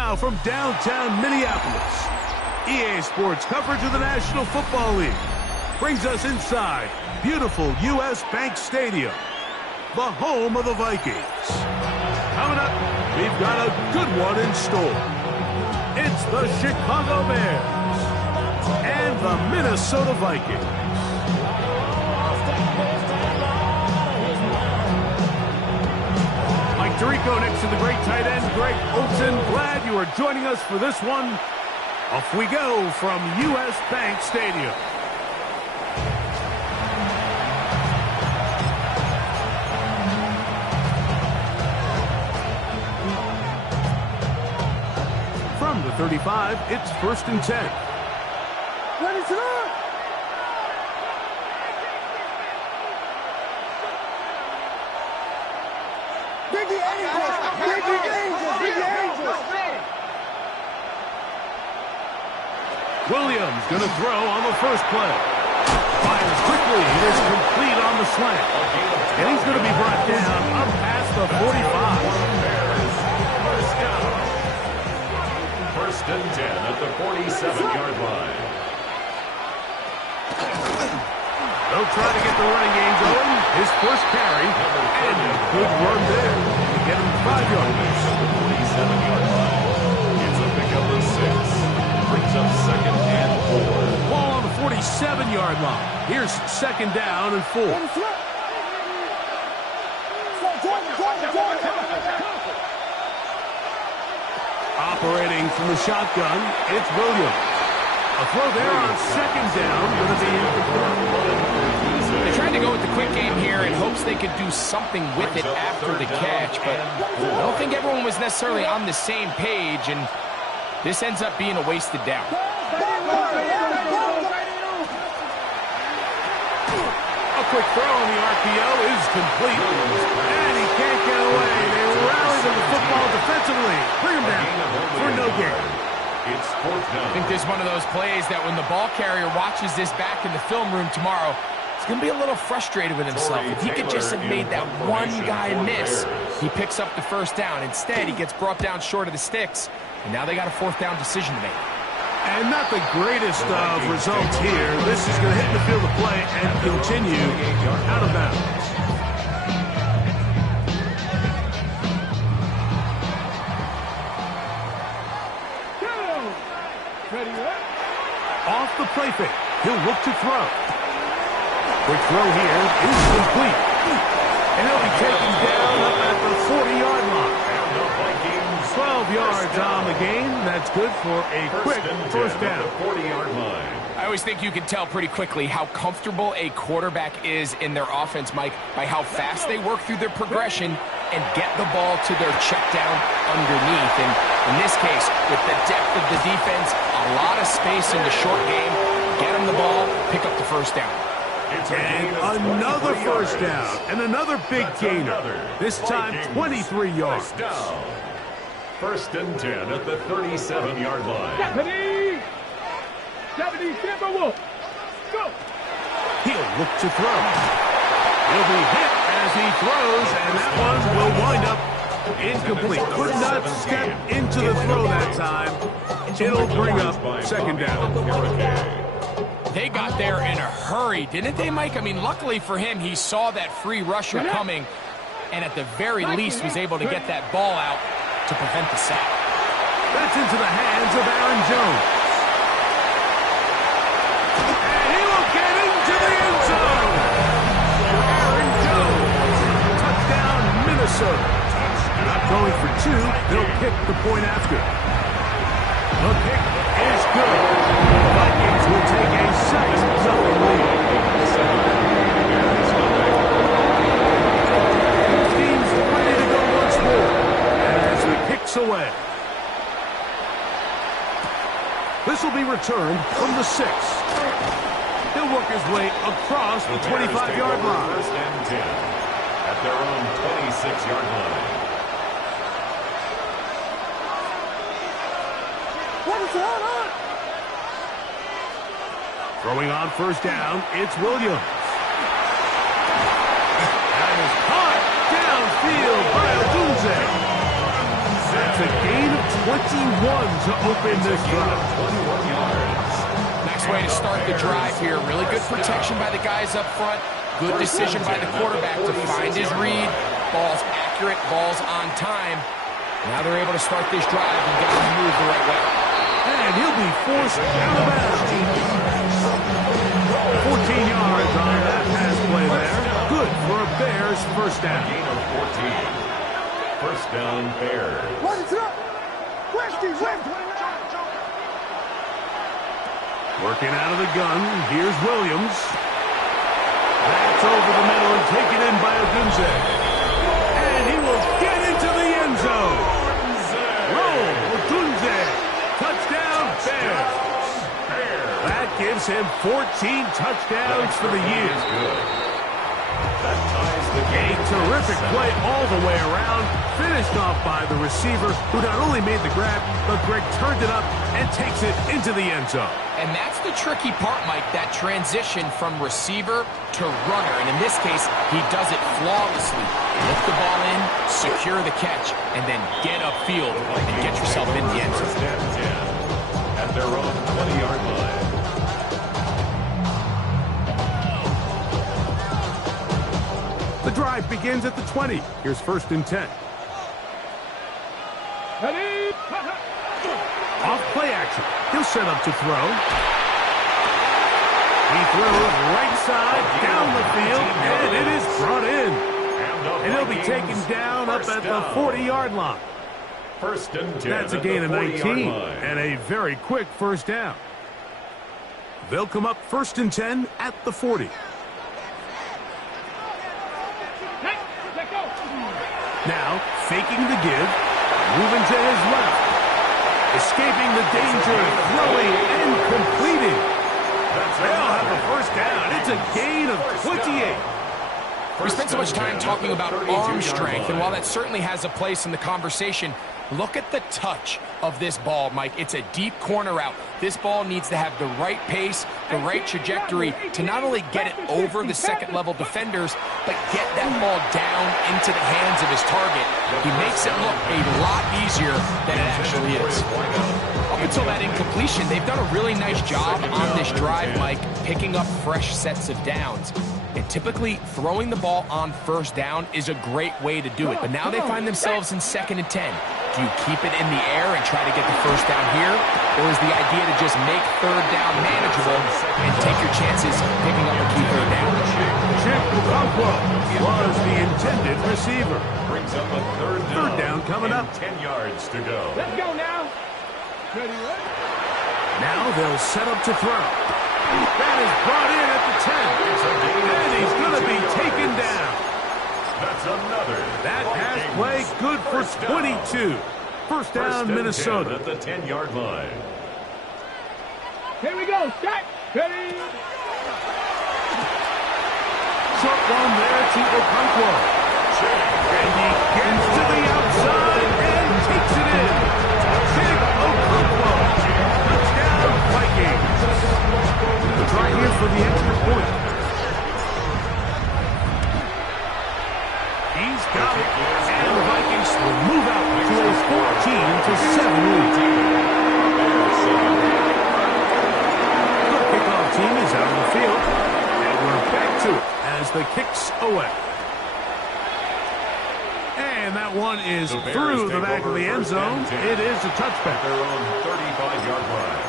now from downtown Minneapolis, EA Sports coverage of the National Football League brings us inside beautiful U.S. Bank Stadium, the home of the Vikings. Coming up, we've got a good one in store. It's the Chicago Bears and the Minnesota Vikings. Mike Tirico next to the great tight end, Greg Olsen. Glad you are joining us for this one. Off we go from U.S. Bank Stadium. From the 35, it's 1st and 10. Ready to go! Big the Angels! Big the Angels! Big the Angels! Williams going to throw on the first play. Fires quickly. It is complete on the slant. And he's going to be brought down up past the 45. First and 10 at the 47-yard line. They'll try to get the running game going. His first carry. And a good run there to get him 5 yards. 47-yard line. It's a pickup of 6. Brings up 2nd and 4. Ball on the 47-yard line. Here's 2nd down and 4. Operating from the shotgun, it's Williams. A throw there on 2nd down. Going to be incomplete. They tried to go with the quick game here in hopes they could do something with it after the catch, but I don't think everyone was necessarily on the same page, and this ends up being a wasted down. A quick throw on the RPO is complete. And he can't get away. They rally to the football defensively. Bring him down for no gain. It's 4th down. I think there's one of those plays that when the ball carrier watches this back in the film room tomorrow, he's going to be a little frustrated with himself. If he could just have made that one guy miss, he picks up the 1st down. Instead, he gets brought down short of the sticks, and now they got a 4th down decision to make. And not the greatest of results here. This is going to hit the field of play and continue out of bounds. Off the play fake. He'll look to throw. Quick throw here is complete. And he'll be taken down up at the 40-yard line. 12 yards on the game. That's good for a quick 1st down. 40-yard line. I always think you can tell pretty quickly how comfortable a quarterback is in their offense, Mike, by how fast they work through their progression and get the ball to their check down underneath. And in this case, with the depth of the defense, a lot of space in the short game, get them the ball, pick up the 1st down. And another 1st down. And another big gainer. This time 23 yards. 1st and 10 at the 37-yard line. Deputy, go! He'll look to throw. He'll be hit as he throws, and that one will wind up incomplete. Could not step into the throw that time. It'll bring up 2nd down. They got there in a hurry, didn't they, Mike? I mean, luckily for him, he saw that free rusher coming, and at the very least was able to get that ball out to prevent the sack. That's into the hands of Aaron Jones. And he will get into the end zone. Aaron Jones. Touchdown, Minnesota. Not going for 2. They'll kick the point after. The kick is good. The Vikings will take a 6-0 lead. Team's ready to go once more. As he kicks away. This will be returned from the 6. He'll work his way across the 25-yard line. 1st and 10 at their own 26-yard line. Throwing on 1st down, it's Williams. That is caught downfield by Odunze. That's a gain of 21 to open this drive. 21 yards. Nice way to start the drive here. Really good protection by the guys up front. Good decision by the quarterback to find his read. Ball's accurate, ball's on time. Now they're able to start this drive and get him to move the right way. And he'll be forced out of bounds. 14 yards on that pass play there. Good for a Bears first down. Gain of 14. First down, Bears. What is up? Westy, West. Working out of the gun, here's Williams. That's over the middle and taken in by Odunze. And he will get into the end zone. Roll, Odunze. Touchdown, Bears. That gives him 14 touchdowns for the year. That ties the A game. terrific play all the way around, finished off by the receiver, who not only made the grab, but Greg turned it up and takes it into the end zone. And that's the tricky part, Mike, that transition from receiver to runner. And in this case, he does it flawlessly. Lift the ball in, secure the catch, and then get upfield and get yourself in the end zone. First and 10 at their own 20-yard line. The drive begins at the 20. Here's first and 10. Off play action. He'll set up to throw. He throws right side, down the field, and it is brought in. And he'll be taken down up at the 40-yard line. First and 10. That's a gain of 19 and a very quick first down. They'll come up first and 10 at the 40. Now, faking the give, moving to his left. Escaping the danger, throwing and completing. They'll have a first down. It's a gain of 28. We spent so much time talking about arm strength, and while that certainly has a place in the conversation, look at the touch of this ball, Mike. It's a deep corner route. This ball needs to have the right pace, the right trajectory to not only get it over the second-level defenders, but get that ball down into the hands of his target. He makes it look a lot easier than it actually is. Up until that incompletion, they've done a really nice job on this drive, Mike, picking up fresh sets of downs. And typically, throwing the ball on first down is a great way to do it. But now they find themselves in second and 10. Do you keep it in the air and try to get the first down here? Or is the idea to just make third down manageable and take your chances picking up a key third down? Chip Okonkwo was the intended receiver. Brings up a Third down coming up. 10 yards to go. Let's go now. Now they'll set up to throw. That is brought in at the 10. And he's going to be taken down. That's another. That pass play good for 22. First down, Minnesota. At the 10-yard line. Here we go. Set. Ready. Short one there to Okonkwo. And he gets to the outside and takes it in. Big Okonkwo. Touchdown, Vikings. The try here for the extra point. He's got it. And the Vikings will move out to a 14-7 lead. The kickoff team is out on the field. And we're back to it as the kick's away. And that one is through the back of the end zone. It is a touchback. Their own 35-yard line.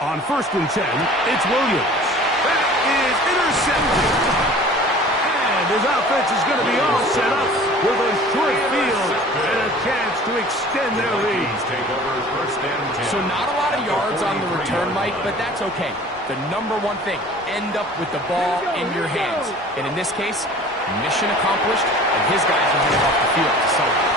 On first and 10, it's Williams. That is intercepted. And his offense is going to be all set up with a short field and a chance to extend their lead. Take over first and 10. So not a lot of yards on the return, Mike, but that's okay. The number one thing, end up with the ball in your hands. And in this case, mission accomplished, and his guys are headed off the field to celebrate.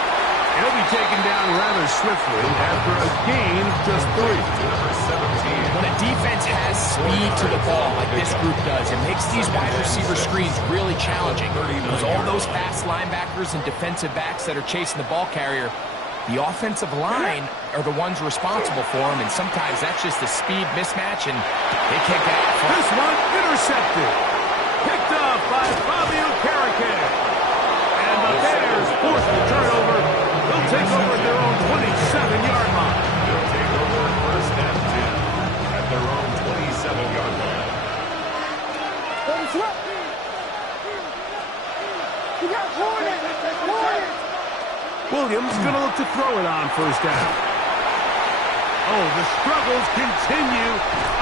He'll be taken down rather swiftly after a gain of just 3. Number 17. When a defense has speed to the ball like this group does, it makes these wide receiver screens really challenging. Because all those fast linebackers and defensive backs that are chasing the ball carrier, the offensive line are the ones responsible for him, and sometimes that's just a speed mismatch, and they can't get out front. This one intercepted. Picked up by Fabio Carrican. And the Bears force the turnover. They'll take over at their own 27-yard line. They'll take over first and 10 at their own 27-yard line. Williams going to look to throw it on first down. Oh, the struggles continue.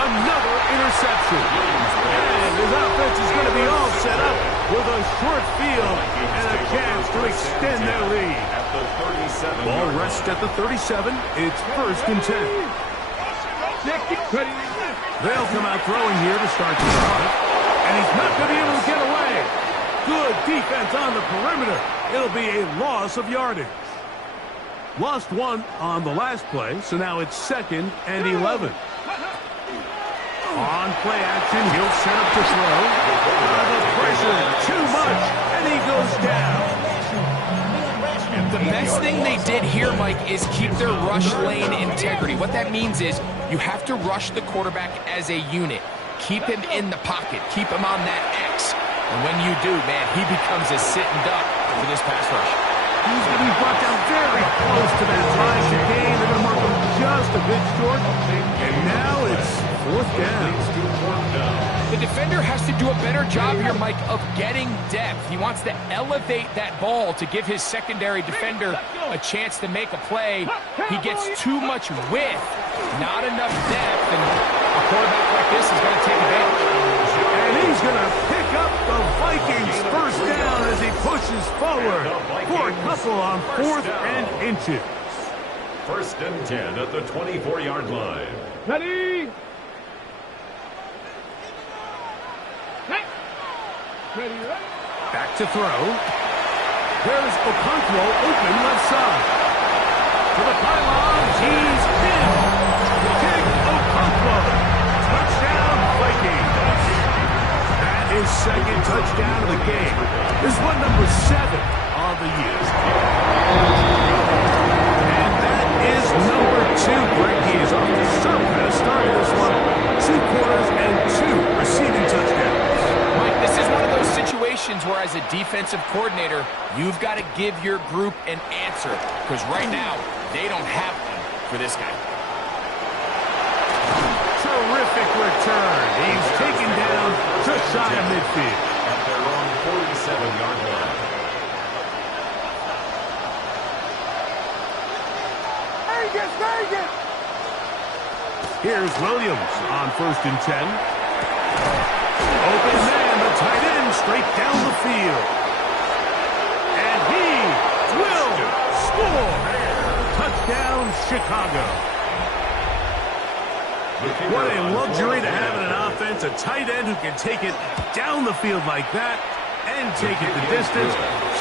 Another interception. And his offense is going to be all set up with a short field and a chance to extend their lead. At the 37. Ball rests at the 37. It's first and 10. They'll come out throwing here to start the drive. And he's not going to be able to get away. Good defense on the perimeter. It'll be a loss of yardage. Lost one on the last play, so now it's second and 11. On play action, he'll set up to throw. The pressure, too much, and he goes down. The best thing they did here, Mike, is keep their rush lane integrity. What that means is you have to rush the quarterback as a unit. Keep him in the pocket. Keep him on that X. And when you do, man, he becomes a sitting duck for this pass rush. He's going to be brought down very close to that line to gain. They're going to mark him just a bit short. And now it's fourth down. The defender has to do a better job here, Mike, of getting depth. He wants to elevate that ball to give his secondary defender a chance to make a play. He gets too much width, not enough depth, and a quarterback like this is going to take advantage. And he's going to pick up the Vikings first down as he pushes forward for a couple on fourth and inches. First and 10 at the 24-yard line. Ready? Back to throw. There's Okonkwo open left side. To the pylons, he's in. King Okonkwo. Touchdown, Vikings. That is second touchdown of the game. This one number 7 on the year. And that is number 2. Greg, he is off to surpass starting this one. 2 quarters and 2 receiving touchdowns. Mike, this is one of those situations where as a defensive coordinator, you've got to give your group an answer. Because right now, they don't have one for this guy. Terrific return. He's taken down just shy of midfield. At their own 47-yard line. Vegas! Here's Williams on first and 10. Open man, the tight end, straight down the field. And he will score. Touchdown, Chicago. What a luxury to have in an offense, a tight end who can take it down the field like that and take it the distance.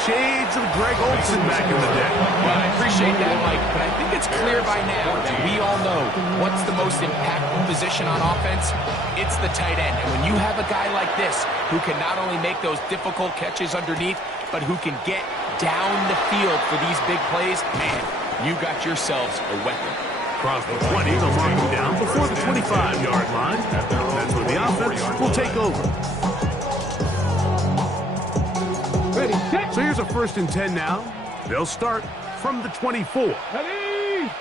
Shades of Greg Olsen back in the day. Well, I appreciate that, Mike, but I think it's clear by now that we all know what's the most impactful position on offense. It's the tight end. And when you have a guy like this who can not only make those difficult catches underneath, but who can get down the field for these big plays, man, you got yourselves a weapon. Across the 20, they'll mark him down before the 25-yard line. That's where the offense will take over. Ready, set. So here's a first and 10 now. They'll start from the 24. Ready?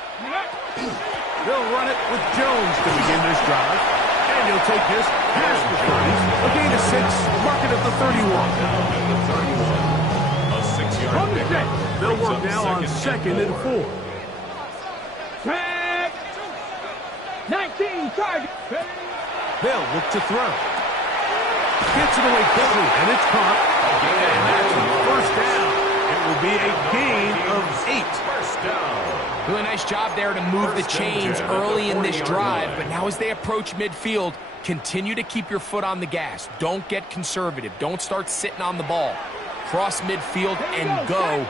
They'll run it with Jones to begin this drive. And he'll take this past the 30. A gain of 6, mark it at the 31. A 6-yard pickup. They'll work now on second and 4. Track. 19 target. They'll look to throw. Gets it away quickly, and it's caught. And that's first down. It will be a gain of 8. First down. Really nice job there to move the chains early in this drive, but now as they approach midfield, continue to keep your foot on the gas. Don't get conservative. Don't start sitting on the ball. Cross midfield and go.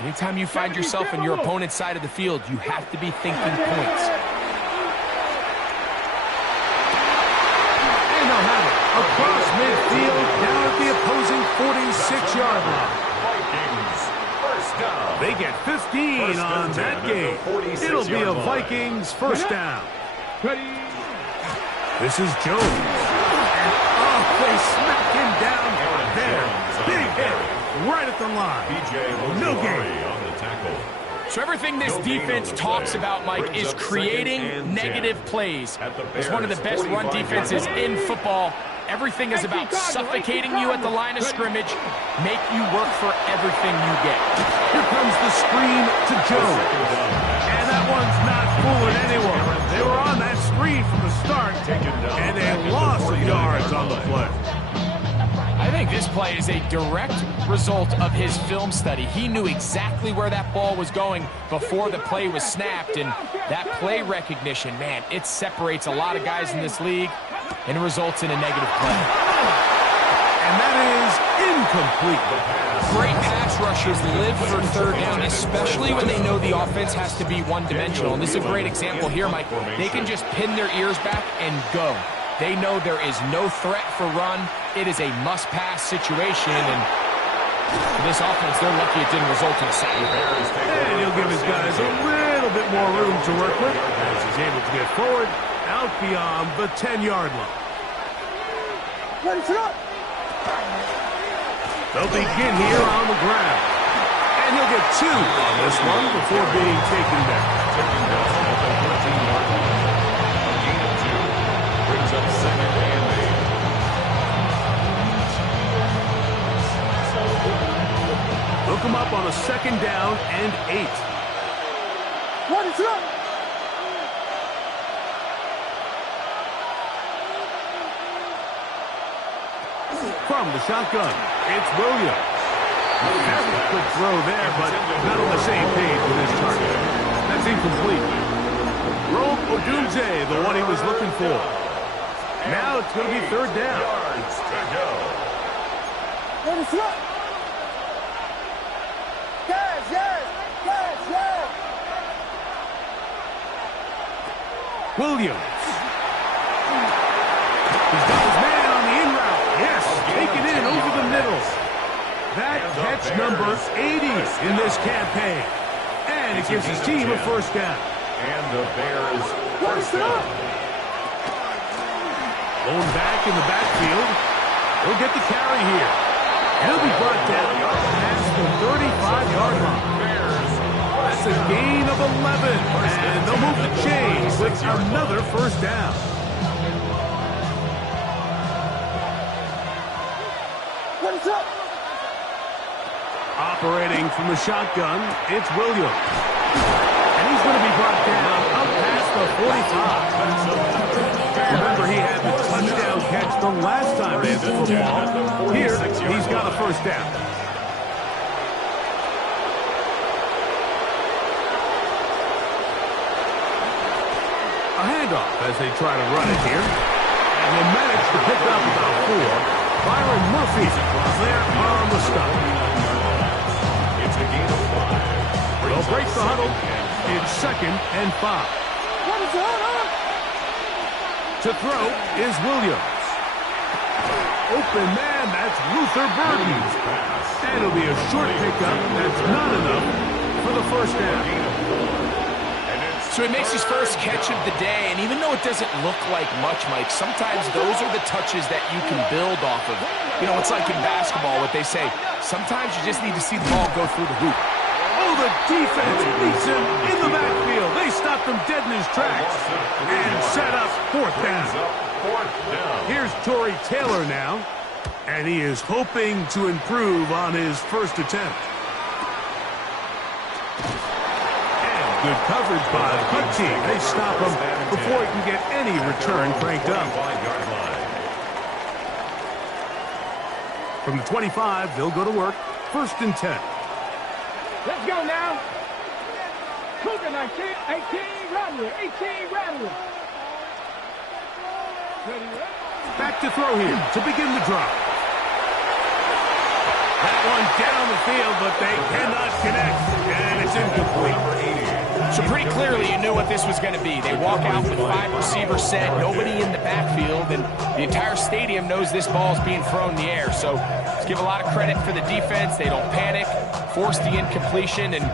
Anytime you find yourself on your opponent's side of the field, you have to be thinking points. And they'll have it across midfield, down at the opposing 46-yard line. Vikings, first down. They get 15 on that game. It'll be a Vikings first down. This is Jones. And they smack him down there. Big hit right at the line. No gain. So everything this defense talks about, Mike, is creating negative plays. It's one of the best run defenses in football. Everything is about suffocating you at the line of scrimmage, make you work for everything you get. Here comes the screen to Jones. And that one's not fooling anyone. They were on that screen from the start, and a loss of yards on the play. I think this play is a direct result of his film study. He knew exactly where that ball was going before the play was snapped, and that play recognition, man, it separates a lot of guys in this league and it results in a negative play. And that is incomplete. Great pass rushers live for third down, especially when they know the offense has to be one-dimensional. And this is a great example here, Mike. They can just pin their ears back and go. They know there is no threat for run. It is a must-pass situation, and for this offense, they're lucky it didn't result in a sack. And he'll give his guys a little bit more room to work with as he's able to get forward out beyond the 10-yard line. They'll begin here on the ground. And he'll get 2 on this one before being taken down. Brings up second and 8. Look him up on a second down and 8. From the shotgun, it's Williams. That's a quick throw there, but not on the same page with his target. That's incomplete. Rome Odunze, the one he was looking for. Now it's going to be third down. Yards to go. Williams. He's got his man on the in route. Yes, taken in over the middle. That catch number 80 in this campaign. And it gives his team a first down. And the Bears first down. Going back in the backfield. He'll get the carry here. He'll be brought down past the 35-yard line. That's a gain of 11. And they'll move the chains with another first down. Operating from the shotgun, it's Williams. And he's going to be brought down up past the 45. Remember, he had the touchdown catch the last time they had the football. Here, he's got a first down. A handoff as they try to run it here. And they manage to pick up about 4. Byron Murphy was there on the stop. It's a gain of 5. They'll break the huddle. It's second and 5. To throw is Williams. Open man, that's Luther Burden. And it'll be a short pickup. That's not enough for the first down. So he makes his first catch of the day, and even though it doesn't look like much, Mike, sometimes those are the touches that you can build off of. You know, it's like in basketball, what they say, sometimes you just need to see the ball go through the hoop. Oh, the defense beats him in the backfield. They stopped him dead in his tracks and set up fourth down. Here's Torrey Taylor now, and he is hoping to improve on his first attempt. Good coverage by the punt team. They stop him before he can get any return cranked up. From the 25, they'll go to work. First and 10. Let's go now. Cougar 19, 18, Rattler, 18, Rattler. Back to throw here to begin the drive. That one down the field, but they cannot connect, and it's incomplete. So pretty clearly you knew what this was going to be. They walk out with 5 receivers set, nobody in the backfield, and the entire stadium knows this ball is being thrown in the air. So let's give a lot of credit for the defense. They don't panic, force the incompletion, and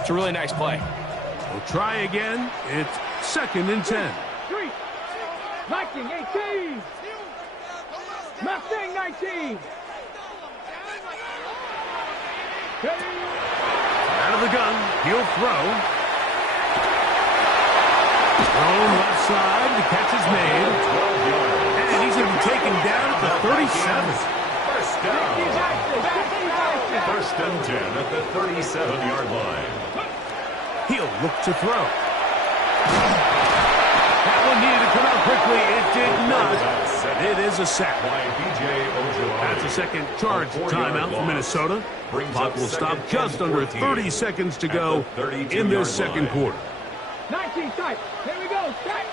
it's a really nice play. We'll try again. It's 2nd and 10. Viking 18. Mustang 19. Out of the gun, he'll throw. Thrown left side, the catch is made. And he's going to be taken down at the 37. First down. 1st and 10 at the 37-yard line. He'll look to throw. That one needed to come out quickly. It did not. It is a sack. That's a second charge timeout for Minnesota. Clock will stop just under 30 seconds to go in this second quarter. 19 tight. Here we go. Tight.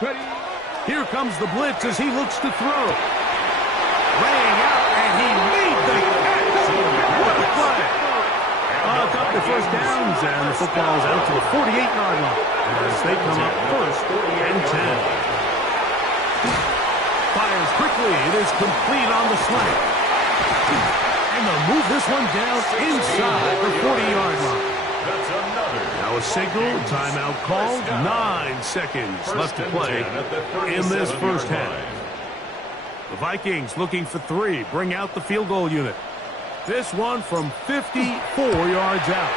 Ready. Here comes the blitz as he looks to throw. Laying out, and he made the catch. What a play. A couple of first downs, and the football is out to the 48-yard line as they come up 1st and 10. Fires quickly. It is complete on the slant. And they'll move this one down inside the 40-yard line. Now a signal, timeout called, 9 seconds left to play in this first half. The Vikings looking for 3, bring out the field goal unit. This one from 54 yards out.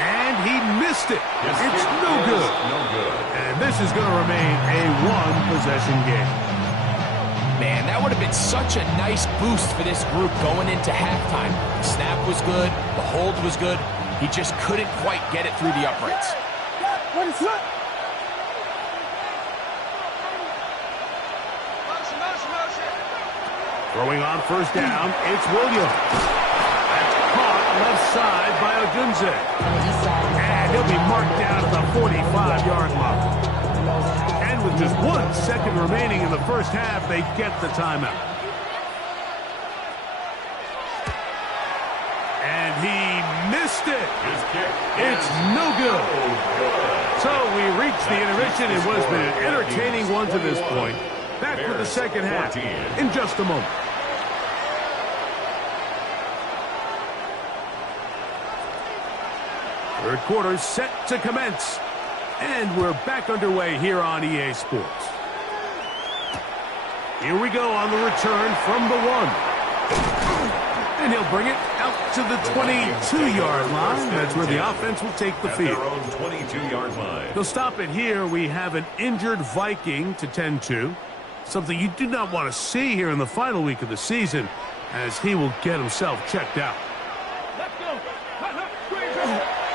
And he missed it. It's no good. And this is going to remain a one-possession game. Man, that would have been such a nice boost for this group going into halftime. The snap was good. The hold was good. He just couldn't quite get it through the uprights. What is that? Throwing on first down, it's Williams. That's caught left side by Odunze. And he'll be marked down at the 45-yard line. And with just 1 second remaining in the first half, they get the timeout. And he missed it. It's no good. So we reached the intermission. It was been an entertaining one to this point. Back with the second half in just a moment. Third quarter set to commence. And we're back underway here on EA Sports. Here we go on the return from the 1. And he'll bring it out to the 22-yard line. That's where the offense will take the field. Their own 22-yard line. They'll stop it here. We have an injured Viking to tend to. Something you do not want to see here in the final week of the season, as he will get himself checked out.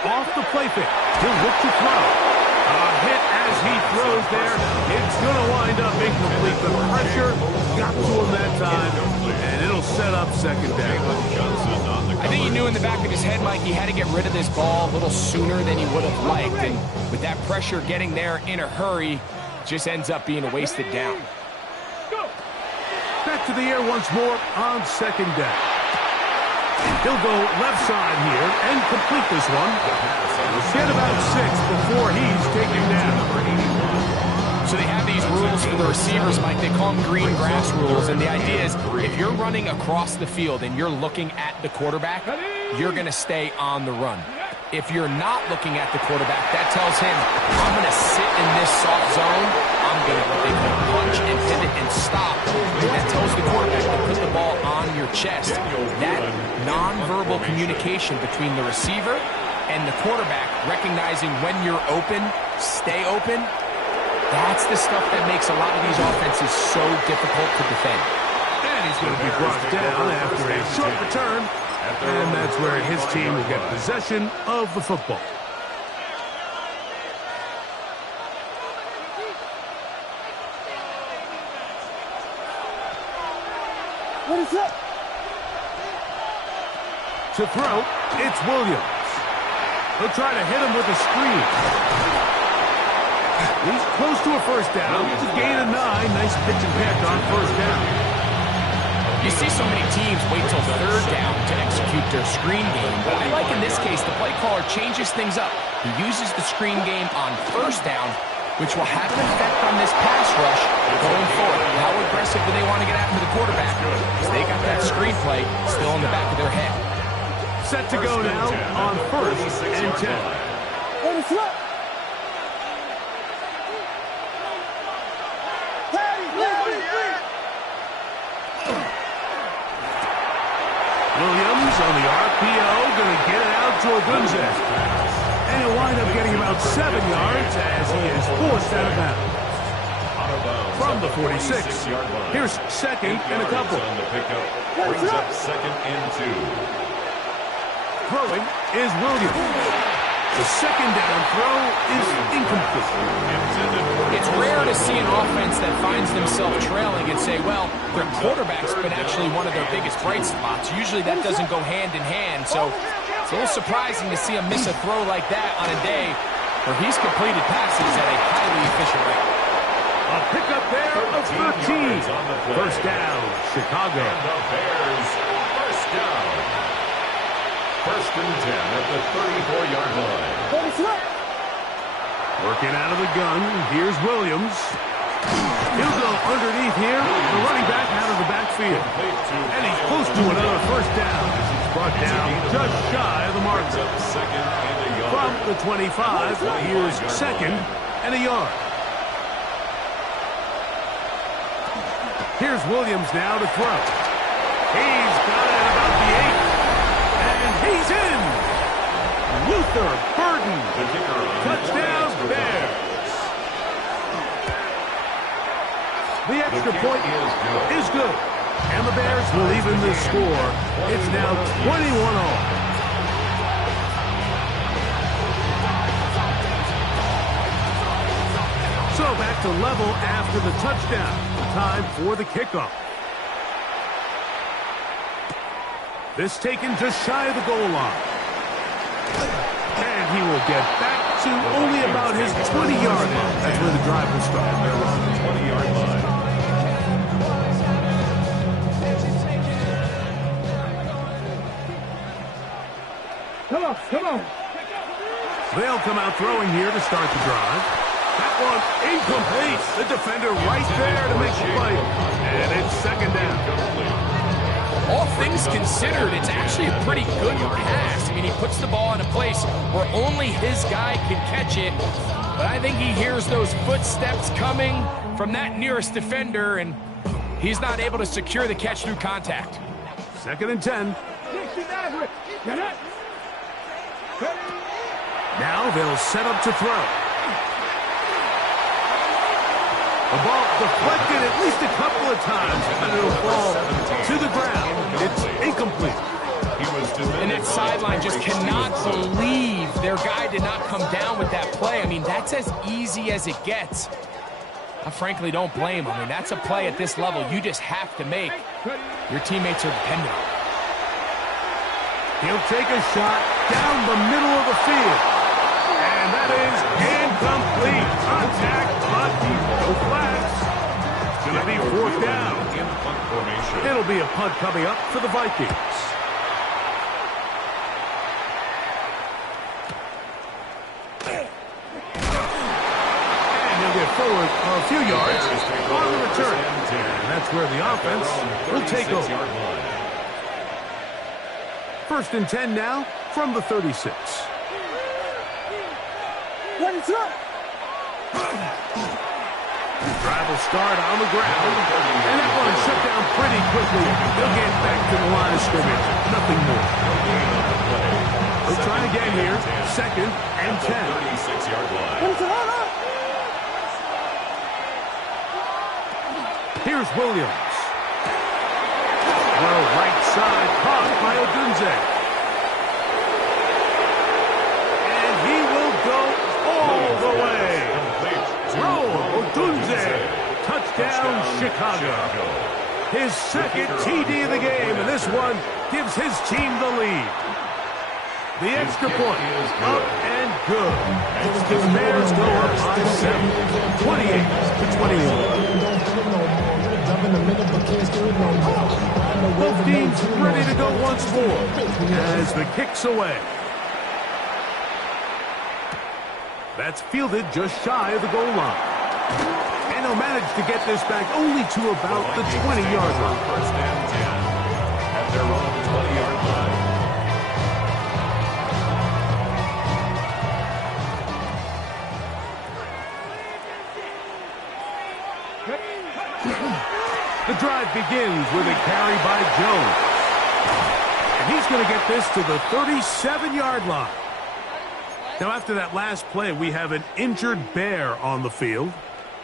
Off the play pick. He'll look to throw. A hit as he throws there. It's going to wind up incomplete. The pressure got to him that time, and it'll set up second down. I think he knew in the back of his head, Mike, he had to get rid of this ball a little sooner than he would have liked. And with that pressure getting there in a hurry, just ends up being a wasted down. Back to the air once more on second down. He'll go left side here and complete this one. Get about 6 before he's taken down. So they have these rules for the receivers, Mike. They call them green grass rules. And the idea is if you're running across the field and you're looking at the quarterback, you're going to stay on the run. If you're not looking at the quarterback, that tells him, I'm going to sit in this soft zone. I'm going to what they call punch and pivot and stop. And that tells the quarterback to put the ball on your chest. That nonverbal communication between the receiver and the quarterback, recognizing when you're open, stay open, that's the stuff that makes a lot of these offenses so difficult to defend. And he's going to be brought down after a short return. And that's where his team will get possession of the football. What is that? To throw, it's Williams. He'll try to hit him with a screen. He's close to a first down. It's a gain of 9. Nice pitch and catch on first down. You see so many teams wait till third down to execute their screen game. But I like in this case, the play caller changes things up. He uses the screen game on first down, which will have an effect on this pass rush going forward. How aggressive do they want to get after the quarterback? Because they got that screenplay still in the back of their head. Set to go now on 1st and 10. Williams on the RPO, going to get it out to Odunze. And he'll wind up getting about 7 yards as he is forced out of bounds. From the 46, here's second and a couple. Brings up 2nd and 2. Throwing is Williams. The second down throw is incomplete. It's rare to see an offense that finds themselves trailing and say, well, their quarterback's been actually one of their biggest bright spots. Usually that doesn't go hand in hand, so it's a little surprising to see him miss a throw like that on a day where he's completed passes at a highly efficient rate. A pickup there of 13. First down, Chicago. And the Bears, first down. 1st and 10 at the 34-yard line. Working out of the gun, here's Williams. He'll go underneath here, the running back out of the backfield. And he's close to another first down as he's brought down just shy of the marker. From the 25, here's 2nd and a yard. Here's Williams now to throw. He's got it about the 8. And he's in. Luther Burden. Touchdown, Bears. The extra point is good. And the Bears will even the score. It's now 21-all. So back to level after the touchdown. Time for the kickoff. This taken just shy of the goal line. And he will get back to only about his 20-yard line. That's where the drive will start. They're on the 20-yard line. Come on. They'll come out throwing here to start the drive. That one incomplete. The defender right there to make the play. And it's 2nd down. All things considered, it's actually a pretty good pass. I mean, he puts the ball in a place where only his guy can catch it. But I think he hears those footsteps coming from that nearest defender, and he's not able to secure the catch through contact. 2nd and 10. Now they'll set up to throw. The ball deflected at least a couple of times, and it'll fall to the ground. It's incomplete. And that sideline just cannot believe their guy did not come down with that play. I mean, that's as easy as it gets. I frankly don't blame him. I mean, that's a play at this level you just have to make. Your teammates are dependent on it. He'll take a shot down the middle of the field. And that is incomplete. Contact, but no flags. It's going to be 4th down. It'll be a punt coming up for the Vikings. And he'll get forward a few yards on the return. And that's where the offense will take over. 1st and 10 now from the 36. Drive will start on the ground. And that one shut down pretty quickly. They'll get back to the line of scrimmage. Nothing more. We'll try again here. 2nd and 10. 36-yard line. Here's Williams. Well, right side caught by Odunze. And he will go all the way. Odunze. Touchdown, Chicago. His 2nd TD of the game, and this one gives his team the lead. The extra point up and good. The Bears go up by 7, 28-21. Both teams ready to go once more as the kick's away. That's fielded just shy of the goal line. And he'll manage to get this back only to about the 20-yard line. First and 10 at their own 20-yard line. The drive begins with a carry by Jones. And he's going to get this to the 37-yard line. Now, after that last play, we have an injured Bear on the field.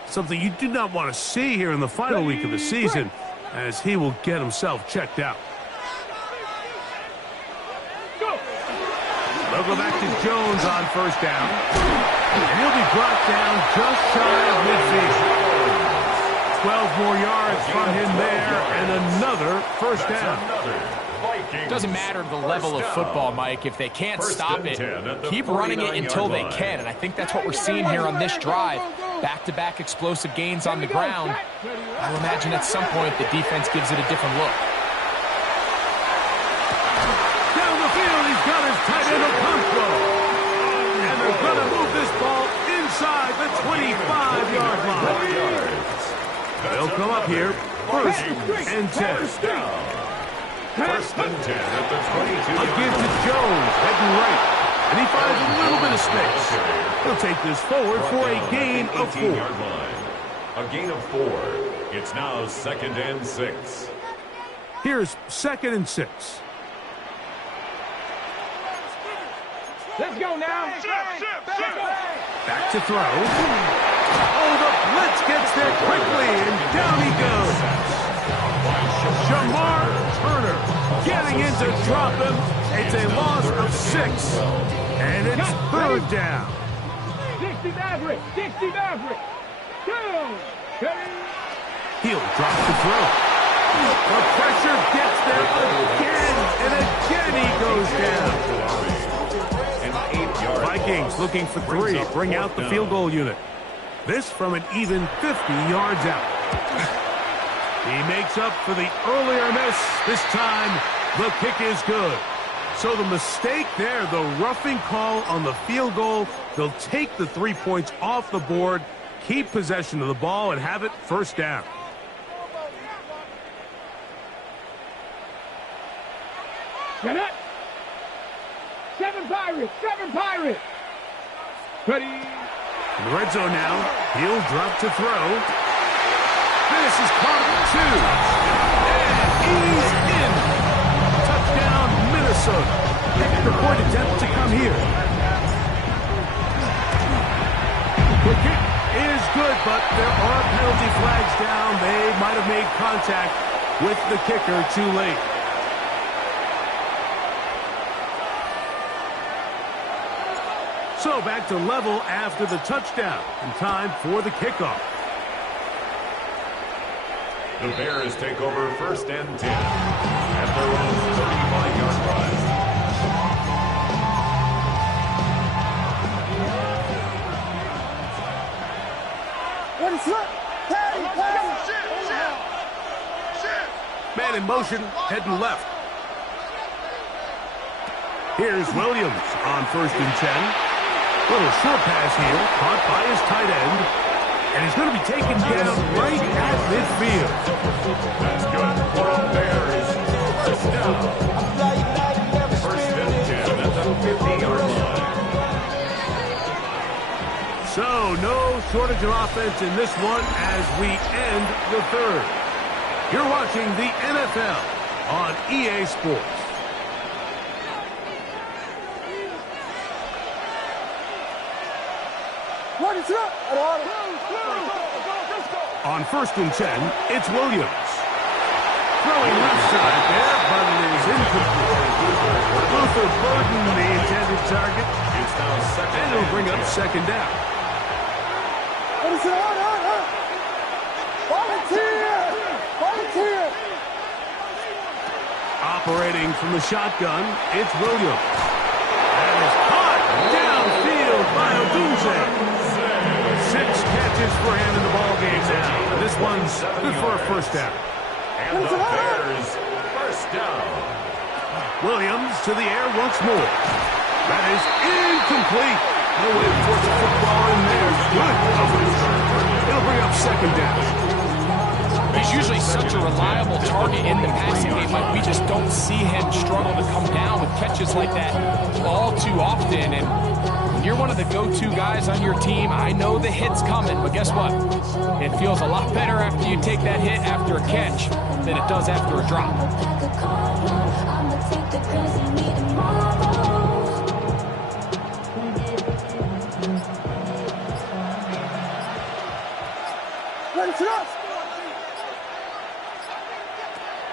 Something you do not want to see here in the final week of the season, as he will get himself checked out. They'll go back to Jones on first down. And he'll be brought down just shy of midfield. 12 more yards from him there, and another first down. Doesn't matter the level of football, Mike. If they can't stop it, keep running it until they can. And I think that's what we're seeing here on this drive. Back-to-back explosive gains on the ground. I'll imagine at some point the defense gives it a different look. Down the field, he's got his tight end control. And they're going to move this ball inside the 25-yard line. They'll come up here, first and 10. First and 10 at the 22. Again to Jones, heading right. And he finds a little bit of space. He'll take this forward for a gain of 4. A gain of 4. It's now second and 6. Here's second and 6. Let's go now. Back to throw. Oh, the blitz gets there quickly, and down he goes. Shamar Turner getting in to drop him. It's a loss of 6, and it's third down. 60 Maverick. 60 Maverick. He'll drop the throw. The pressure gets there again, and again he goes down. Vikings looking for 3, bring out the field goal unit. This from an even 50 yards out. He makes up for the earlier miss. This time, the kick is good. So the mistake there, the roughing call on the field goal, they'll take the 3 points off the board, keep possession of the ball, and have it first down. Get it. 7 Pirates. 7 Pirates. Ready. In the red zone now, he'll drop to throw. This is caught 2. And he's in. Touchdown, Minnesota. Extra point attempt to come here. The kick is good, but there are penalty flags down. They might have made contact with the kicker too late. So back to level after the touchdown, and time for the kickoff. The Bears take over first and 10 at their own 35-yard line. What is up? Man in motion, heading left. Here's Williams on first and 10. Little short pass here, caught by his tight end. And he's going to be taken down right at midfield. That's good for the Bears. First down. First and 10 at the 50-yard line. So no shortage of offense in this one as we end the third. You're watching the NFL on EA Sports. On first and 10, it's Williams. Throwing left side there, but it is incomplete. Luther Burden, the intended target. It's now second. And it'll bring up second down. Volunteer! Operating from the shotgun, it's Williams. That is caught downfield by Odunze. 6 catches for him in the ball game now. This one's good for a first down. And the Bears first down. Williams to the air once more. That is incomplete. No way to force the football in there. Good coverage. It'll bring up second down. He's usually such a reliable target in the passing game. Like, we just don't see him struggle to come down with catches like that all too often. And when you're one of the go-to guys on your team, I know the hit's coming, but guess what? It feels a lot better after you take that hit after a catch than it does after a drop.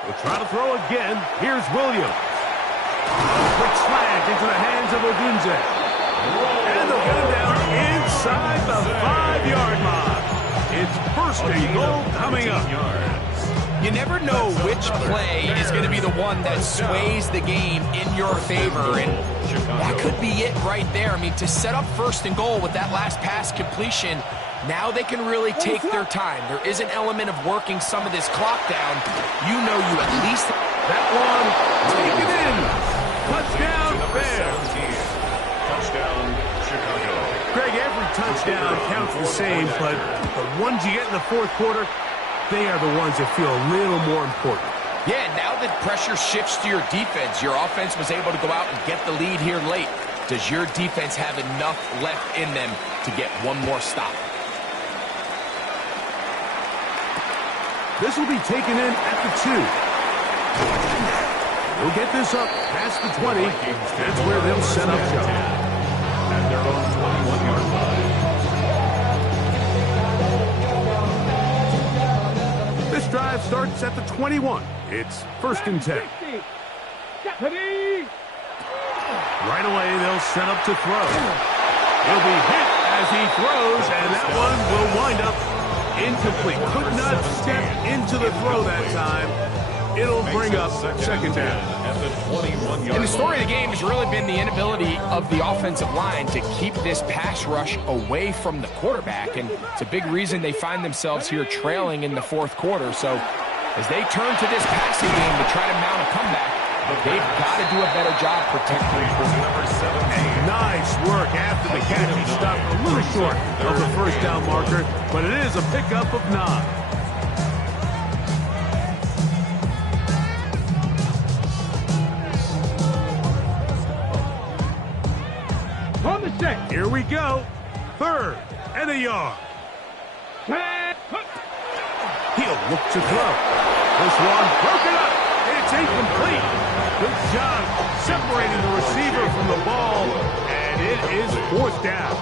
We'll try to throw again. Here's Williams. A quick slant into the hands of Odunze. And they'll get him down inside the 5-yard line. It's first and goal coming up. You never know which play is going to be the one that sways the game in your favor, and that could be it right there. I mean, to set up first and goal with that last pass completion, now they can really take their time. There is an element of working some of this clock down. You know you at least... That one, take it in. Touchdown, Bears. Touchdown, Chicago. Greg, every touchdown counts the same, but the ones you get in the fourth quarter, they are the ones that feel a little more important. Yeah, now that pressure shifts to your defense, your offense was able to go out and get the lead here late. Does your defense have enough left in them to get one more stop? This will be taken in at the 2. They'll get this up past the 20. That's where they'll set up shop. At their own 21-yard line. This drive starts at the 21. It's first and 10. Right away, they'll set up to throw. He'll be hit as he throws, and that one will wind up incomplete. Could not step into the throw that time. It'll bring up second down. And the story of the game has really been the inability of the offensive line to keep this pass rush away from the quarterback. And it's a big reason they find themselves here trailing in the fourth quarter. So as they turn to this passing game to try to mount a comeback, they've got to do a better job protecting number 17. Nice work after the catch. He stopped a little short of the first down marker, but it is a pickup of 9. Here we go. Third and a yard. He'll look to throw. This one broken up. It's incomplete. Good job separating the receiver from the ball, and it is fourth down.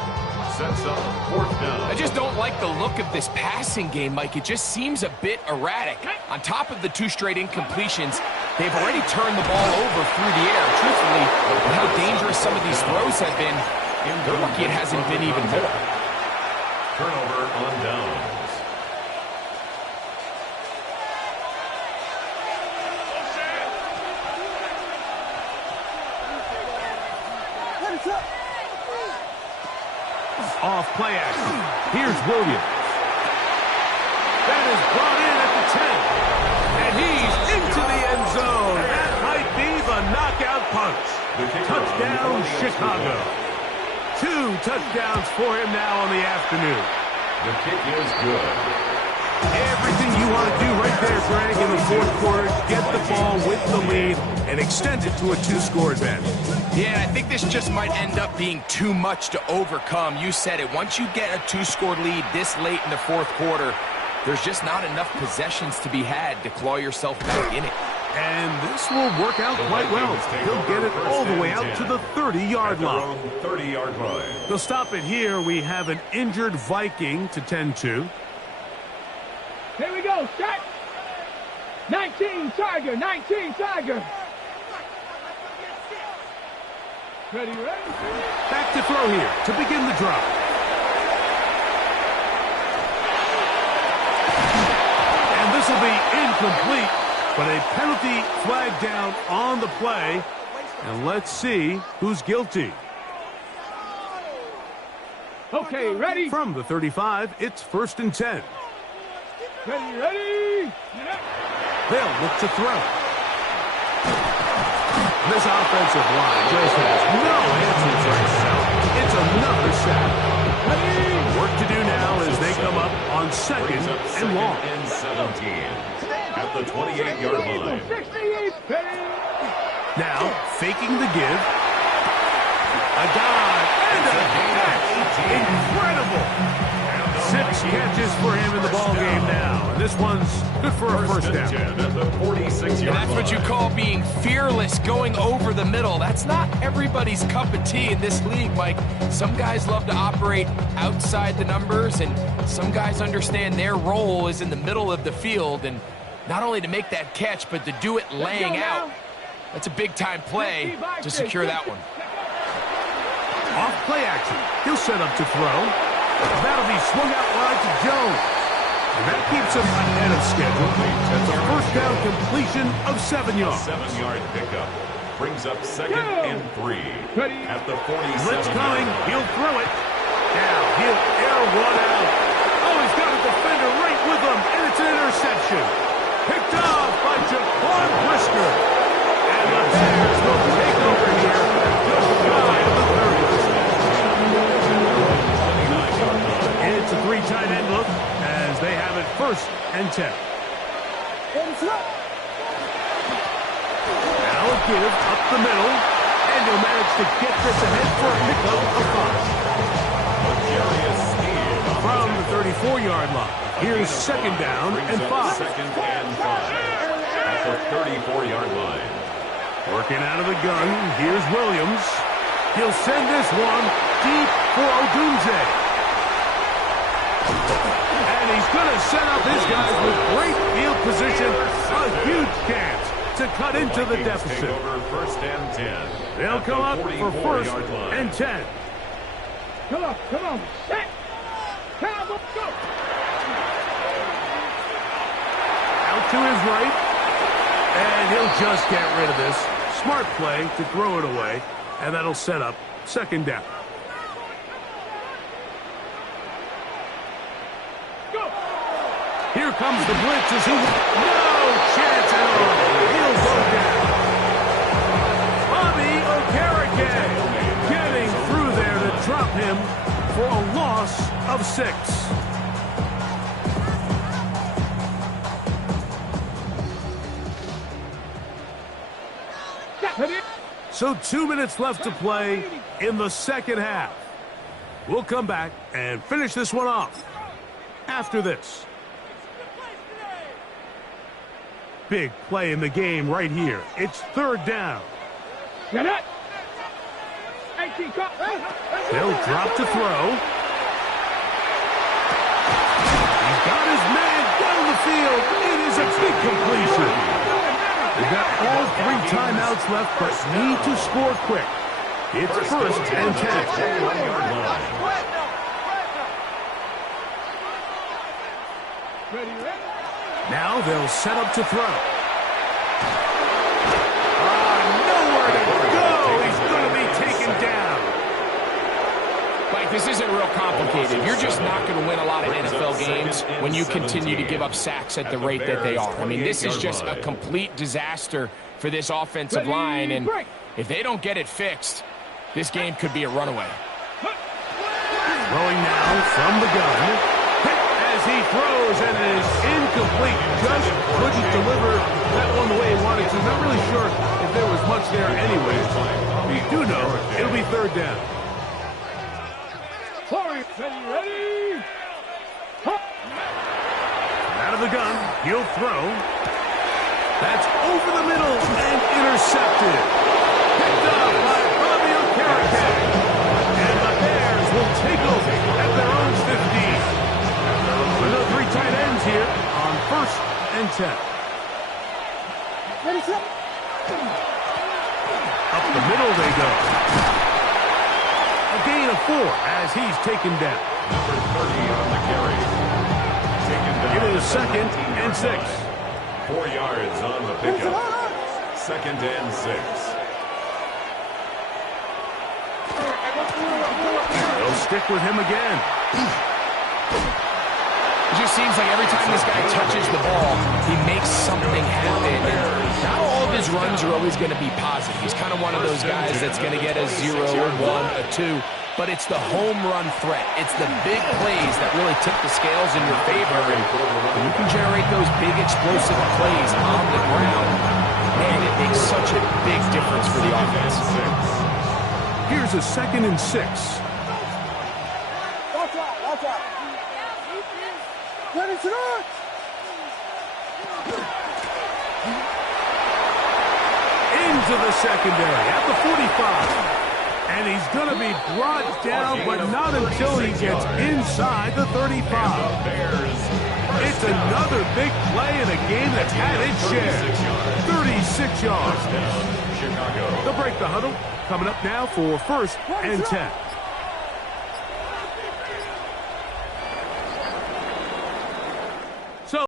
Sets up fourth down. I just don't like the look of this passing game, Mike. It just seems a bit erratic. On top of the 2 straight incompletions, they've already turned the ball over through the air. Truthfully, with how dangerous some of these throws have been, they're lucky it hasn't been even more. Turnover on downs. Off play action. Here's Williams. That is brought in at the 10. And he's into the end zone. That might be the knockout punch. Touchdown, Chicago. 2 touchdowns for him now on the afternoon. The kick is good. Everything you want to do right there, Greg, in the fourth quarter, get the ball with the lead and extend it to a 2-score advantage. Yeah, I think this just might end up being too much to overcome. You said it. Once you get a 2-score lead this late in the fourth quarter, there's just not enough possessions to be had to claw yourself back in it. And this will work out quite well. He'll get it all the way out to the 30-yard line. 30-yard line. They'll stop it here. We have an injured Viking to tend to. Here we go, start. 19 Tiger, 19 Tiger. Ready? Back to throw here to begin the drive. And this will be incomplete, but a penalty flag down on the play. And let's see who's guilty. Okay, ready? From the 35, it's 1st and 10. Ready? They'll look to throw. This offensive line just has no answer for itself. It's another sack. Work to do now as they come up on 2nd and long. And 17 at the 28-yard line. Now, faking the give. A dive and a catch. Incredible. 6 catches for him in the ball game now. And this one's good for a first down. At the 46-yard That's what you call being fearless, going over the middle. That's not everybody's cup of tea in this league, Mike. Some guys love to operate outside the numbers, and some guys understand their role is in the middle of the field, and not only to make that catch, but to do it laying out. That's a big-time play to secure that one. Off play action. He'll set up to throw. That'll be swung out wide to Jones. And that keeps him ahead of schedule. That's a first down completion of 7 yards. 7-yard pickup brings up 2nd and 3 at the 47. Blitz coming. He'll throw it. Now he'll air one out. Oh, he's got a defender right with him, and it's an interception. Picked off by Jaquan Brisker. And the Bears will take over here just shy of the 30. It's a 3 tight end look as they have it 1st and 10. Now a give up the middle, and he'll manage to get this ahead for a pickup of 5. From the 34-yard line, here's 2nd down and 5. 2nd and 5 at the 34-yard line. Working out of the gun, here's Williams. He'll send this one deep for Odunze. And he's going to set up his guys with great field position. A huge chance to cut into the deficit. Over 1st and 10. They'll come up for 1st and 10. Come on. Set. Let's go. Out to his right. And he'll just get rid of this. Smart play to throw it away. And that'll set up 2nd down. Here comes the blitz as he... No chance at all. He'll go down. Bobby Okereke getting through there to drop him for a loss of 6. So 2 minutes left to play in the 2nd half. We'll come back and finish this one off after this. Big play in the game right here. It's 3rd down. They'll drop to throw. He's got his man down the field. It is a big completion. They've got all 3 timeouts left, but need to score quick. It's 1st and 10. Now they'll set up to throw. Nowhere to go. He's going to be taken down. Like, this isn't real complicated. You're just not going to win a lot of NFL games when you continue to give up sacks at the rate that they are. I mean, this is just a complete disaster for this offensive line, and if they don't get it fixed, this game could be a runaway. Throwing now from the gun. As he throws, and it is incomplete. Just couldn't deliver that one the way he wanted to. Not really sure if there was much there anyways. We do know it'll be 3rd down. Ready? Out of the gun, he'll throw. That's over the middle and intercepted. Picked up by Bobby Okereke. And the Bears will take over at their own 15. Another 3 tight ends here on 1st and 10. Up the middle they go. A gain of 4 as he's taken down. Number 30 on the carry. Taken down. It is 2nd and 6. 4 yards on the pickup. 2nd and 6. They'll stick with him again. It just seems like every time this guy touches the ball, he makes something happen. And not all of his runs are always going to be positive. He's kind of one of those guys that's going to get a 0, a 1, a 2. But it's the home run threat. It's the big plays that really tip the scales in your favor. And when you can generate those big explosive plays on the ground, man, it makes such a big difference for the offense. Here's a 2nd and 6. Watch out. Ready to go. Into the secondary at the 45. And he's going to be brought down, but not until he gets inside the 35. It's another big play in a game that's had its share. 36 yards. They'll break the huddle. Coming up now for 1st and 10.